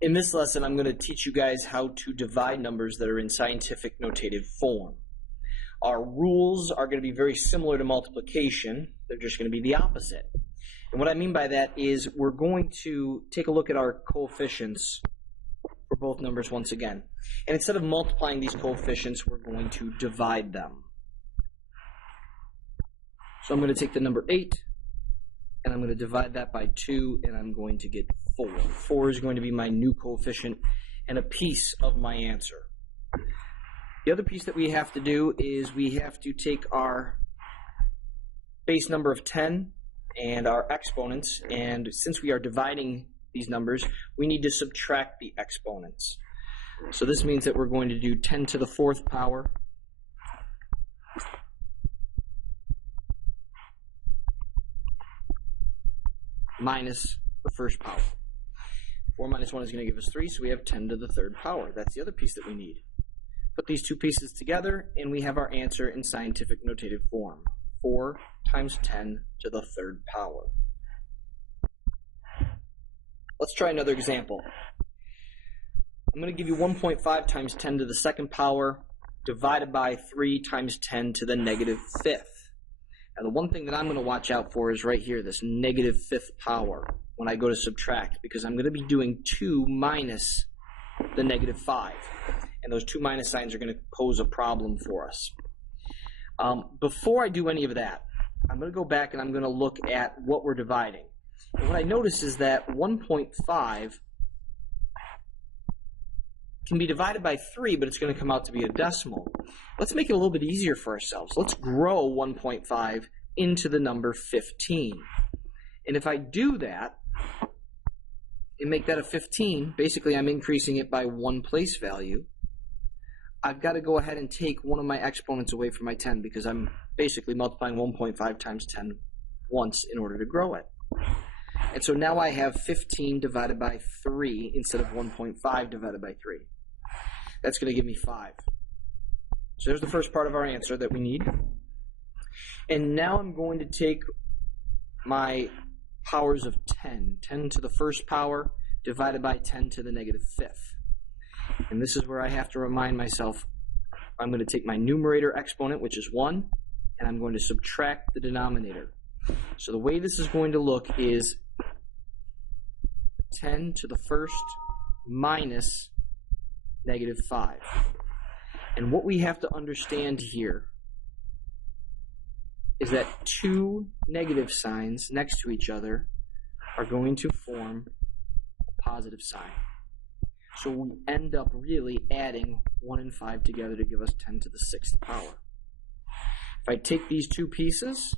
In this lesson, I'm going to teach you guys how to divide numbers that are in scientific notated form. Our rules are going to be very similar to multiplication. They're just going to be the opposite. And what I mean by that is we're going to take a look at our coefficients for both numbers once again. And instead of multiplying these coefficients, we're going to divide them. So I'm going to take the number 8, and I'm going to divide that by 2, and I'm going to get 4. 4 is going to be my new coefficient and a piece of my answer. The other piece that we have to do is we have to take our base number of 10 and our exponents, and since we are dividing these numbers, we need to subtract the exponents. So this means that we're going to do 10 to the 4th power minus the first power. 4 minus 1 is going to give us 3, so we have 10 to the 3rd power. That's the other piece that we need. Put these two pieces together, and we have our answer in scientific notated form. 4 times 10 to the 3rd power. Let's try another example. I'm going to give you 1.5 times 10 to the 2nd power divided by 3 times 10 to the negative 5th. Now the one thing that I'm going to watch out for is right here, this negative 5th power when I go to subtract, because I'm going to be doing 2 minus the negative 5. And those two minus signs are going to pose a problem for us. Before I do any of that, I'm going to go back and I'm going to look at what we're dividing. And what I notice is that 1.5 can be divided by 3, but it's going to come out to be a decimal. Let's make it a little bit easier for ourselves. Let's grow 1.5 into the number 15. And if I do that and make that a 15, basically I'm increasing it by 1 place value. I've got to go ahead and take one of my exponents away from my 10 because I'm basically multiplying 1.5 times 10 once in order to grow it. And so now I have 15 divided by 3 instead of 1.5 divided by 3. That's going to give me 5. So there's the first part of our answer that we need. And now I'm going to take my powers of 10. 10 to the 1st power divided by 10 to the negative 5th. And this is where I have to remind myself, I'm going to take my numerator exponent, which is 1, and I'm going to subtract the denominator. So the way this is going to look is 10 to the 1st minus negative 5. And what we have to understand here is that two negative signs next to each other are going to form a positive sign. So we end up really adding 1 and 5 together to give us 10 to the 6th power. If I take these two pieces,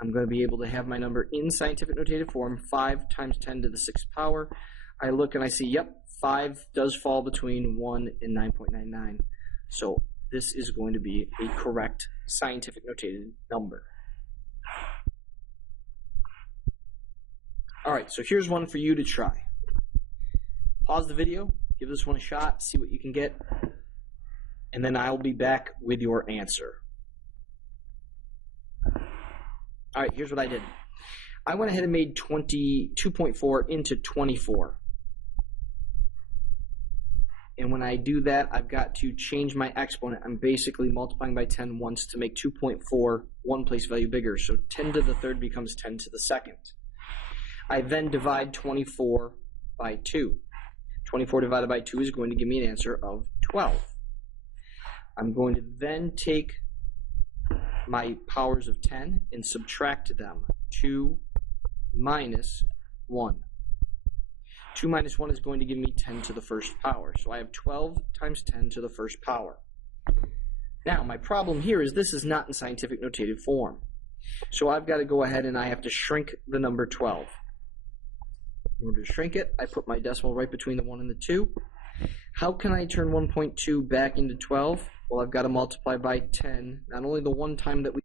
I'm going to be able to have my number in scientific notated form, 5 times 10 to the 6th power. I look and I see, yep, 5 does fall between 1 and 9.99. So this is going to be a correct scientific notated number. All right, so here's one for you to try. Pause the video, give this one a shot, see what you can get, and then I'll be back with your answer. All right, here's what I did. I went ahead and made 22.4 into 24. And when I do that, I've got to change my exponent. I'm basically multiplying by 10 once to make 2.4 one place value bigger. So 10 to the 3rd becomes 10 to the 2nd. I then divide 24 by 2. 24 divided by 2 is going to give me an answer of 12. I'm going to then take my powers of 10 and subtract them. 2 minus 1. 2 minus 1 is going to give me 10 to the 1st power. So I have 12 times 10 to the 1st power. Now, my problem here is this is not in scientific notated form. So I've got to go ahead and I have to shrink the number 12. In order to shrink it, I put my decimal right between the 1 and the 2. How can I turn 1.2 back into 12? Well, I've got to multiply by 10, not only the one time that we